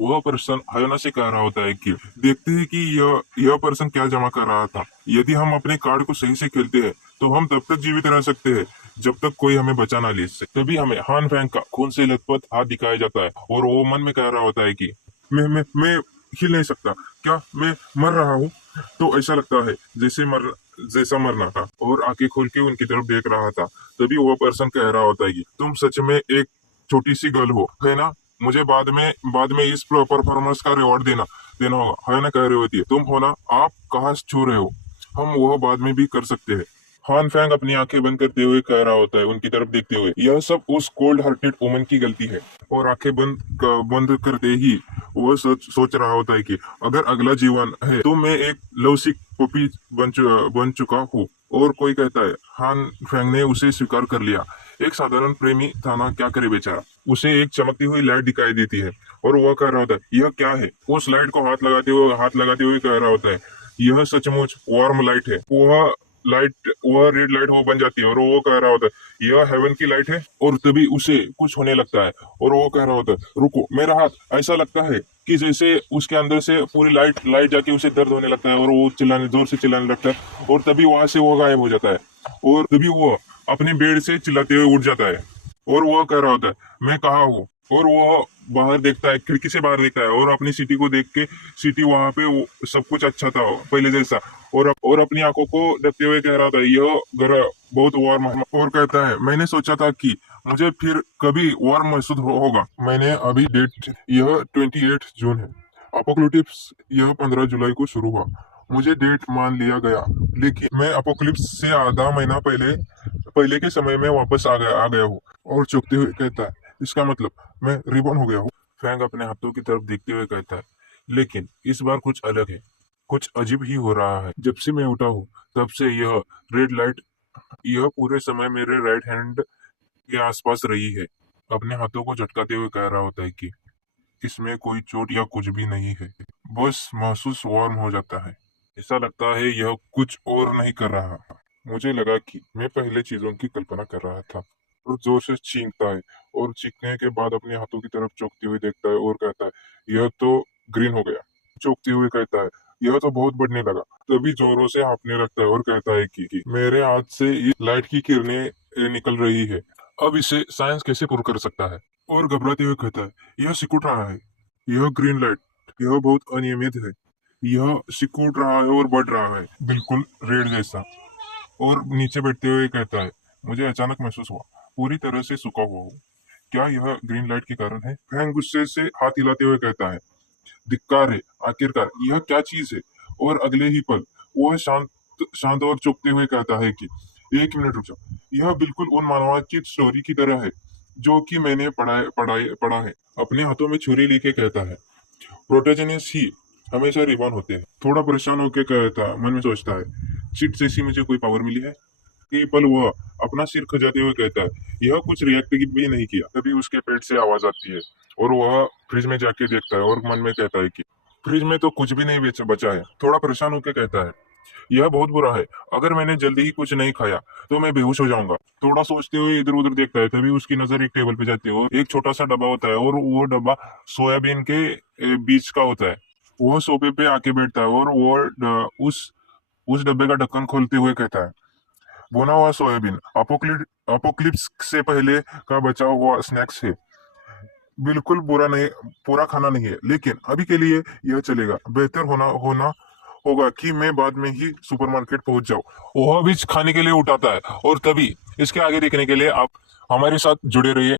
वह पर्सन हयना से कह रहा होता है कि देखते हैं कि यह पर्सन क्या जमा कर रहा था। यदि हम अपने कार्ड को सही से खेलते हैं तो हम तब तक जीवित रह सकते हैं जब तक कोई हमें बचा ना ले सके। तभी हमें हान फैंग का खून से लथपथ हाथ दिखाया जाता है और वो मन में कह रहा होता है कि मैं हिल नहीं सकता, क्या मैं मर रहा हूँ? तो ऐसा लगता है जैसा मरना था, और आंखें खोल के उनकी तरफ देख रहा था। तभी वो पर्सन कह रहा होता है कि तुम सच में एक छोटी सी गर्ल हो, है ना? मुझे बाद में इस परफॉर्मेंस का रिवॉर्ड देना देना होगा, है ना? कह रही होती है, तुम हो ना, आप कहाँ छू रहे हो, हम वह बाद में भी कर सकते हैं। हान फैंग अपनी आंखें बंद करते हुए कह रहा होता है, उनकी तरफ देखते हुए, यह सब उस कोल्ड हार्टेड वुमन की गलती है। और आंखें बंद करते ही वह सोच रहा होता है कि अगर अगला जीवन है तो मैं एक लवसिक पपी बन चुका हूँ। और कोई कहता है, हान फैंग ने उसे स्वीकार कर लिया। एक साधारण प्रेमी था ना, क्या करे बेचारा। उसे एक चमकती हुई लाइट दिखाई देती है और वह कह रहा होता है, यह क्या है? उस लाइट को हाथ लगाते हुए कह रहा होता है, यह सचमुच वार्म लाइट है। वह रेड लाइट वो बन जाती है और वो कह रहा होता है, यह हेवन की लाइट है। और तभी उसे कुछ होने लगता है और वो कह रहा होता है, रुको, मेरा हाथ। ऐसा लगता है कि जैसे उसके अंदर से पूरी लाइट लाइट जाके उसे दर्द होने लगता है और वो जोर से चिल्लाने लगता है। और तभी वहां से वो गायब हो जाता है और तभी वो अपने बेड से चिल्लाते हुए उठ जाता है और वो कह रहा होता है, मैं कहाँ हूँ? और वो बाहर देखता है, खिड़की से बाहर देखता है और अपनी सिटी को देख के, सिटी वहां पे सब कुछ अच्छा था पहले जैसा। और अपनी आंखों को ढकते हुए कह रहा था, यह घर बहुत वार्म है। और कहता है, मैंने सोचा था कि मुझे फिर कभी वार्म महसूस होगा। मैंने अभी डेट, यह 28 जून है। अपोक्लिप्स यह 15 जुलाई को शुरू हुआ। मुझे डेट मान लिया गया, लेकिन मैं अपोक्लिप्स से आधा महीना पहले पहले के समय में वापस आ गया हूँ। और चौंकते हुए कहता है, इसका मतलब मैं रिबॉर्न हो गया हूँ? फैंग अपने हाथों की तरफ देखते हुए कहता है, लेकिन इस बार कुछ अलग है। कुछ अजीब ही हो रहा है। जब से मैं उठा हूँ तब से यह रेड लाइट, यह पूरे समय मेरे राइट हैंड के आसपास रही है। अपने हाथों को झटकाते हुए कह रहा होता है कि इसमें कोई चोट या कुछ भी नहीं है, बस महसूस वार्म हो जाता है। ऐसा लगता है यह कुछ और नहीं कर रहा। मुझे लगा कि मैं पहले चीजों की कल्पना कर रहा था। और जोर से चीखता है और चीखने के बाद अपने हाथों की तरफ चौंकते हुए देखता है और कहता है, यह तो ग्रीन हो गया। चौंकते हुए कहता है, यह तो बहुत बढ़ने लगा। तभी जोरों से हाँफने लगता है और कहता है कि मेरे हाथ से इस लाइट की किरणें निकल रही है। अब इसे साइंस कैसे प्रूव कर सकता है? और घबराते हुए कहता है, यह सिकुड़ रहा है। यह ग्रीन लाइट, यह बहुत अनियमित है। यह सिकुड़ रहा है और बढ़ रहा है, बिल्कुल रेड जैसा। और नीचे बैठते हुए कहता है, मुझे अचानक महसूस हुआ पूरी तरह से सूखा हुआ हूँ। क्या यह ग्रीन लाइट के कारण है? फैंग गुस्से से हाथ हिलाते हुए कहता है, धिक्कार है, आखिरकार यह क्या चीज है? और अगले ही पल वह शांत शांत और चुपते हुए कहता है कि एक मिनट रुक जाओ, यह बिल्कुल उन मानवा की स्टोरी की तरह है जो कि मैंने पढ़ा है। अपने हाथों में छुरी लेके कहता है, प्रोटेजेनिस ही हमेशा रिबॉर्न होते हैं। थोड़ा परेशान होकर कहता, मन में सोचता है, चिट जैसी मुझे कोई पावर मिली है? कई पल वह अपना सिर खजाते हुए कहता है, यह कुछ रिएक्ट भी नहीं किया। तभी उसके पेट से आवाज आती है और वह फ्रिज में जाके देखता है और मन में कहता है कि फ्रिज में तो कुछ भी नहीं बचा है। थोड़ा परेशान होकर कहता है, यह बहुत बुरा है। अगर मैंने जल्दी ही कुछ नहीं खाया तो मैं बेहोश हो जाऊंगा। थोड़ा सोचते हुए इधर उधर देखता है, तभी उसकी नजर एक टेबल पे जाती है और एक छोटा सा डब्बा होता है और वो डब्बा सोयाबीन के बीज का होता है। वह सोफे पे आके बैठता है और उस डब्बे का ढक्कन खोलते हुए कहता है, भुना हुआ सोयाबीन अपोक्लिप्स से पहले का बचा हुआ स्नैक्स है। बिल्कुल बुरा नहीं, पूरा खाना नहीं है, लेकिन अभी के लिए यह चलेगा। बेहतर होना होना होगा कि मैं बाद में ही सुपरमार्केट पहुंच जाऊं। वह भी खाने के लिए उठाता है और तभी इसके आगे देखने के लिए आप हमारे साथ जुड़े रहिए।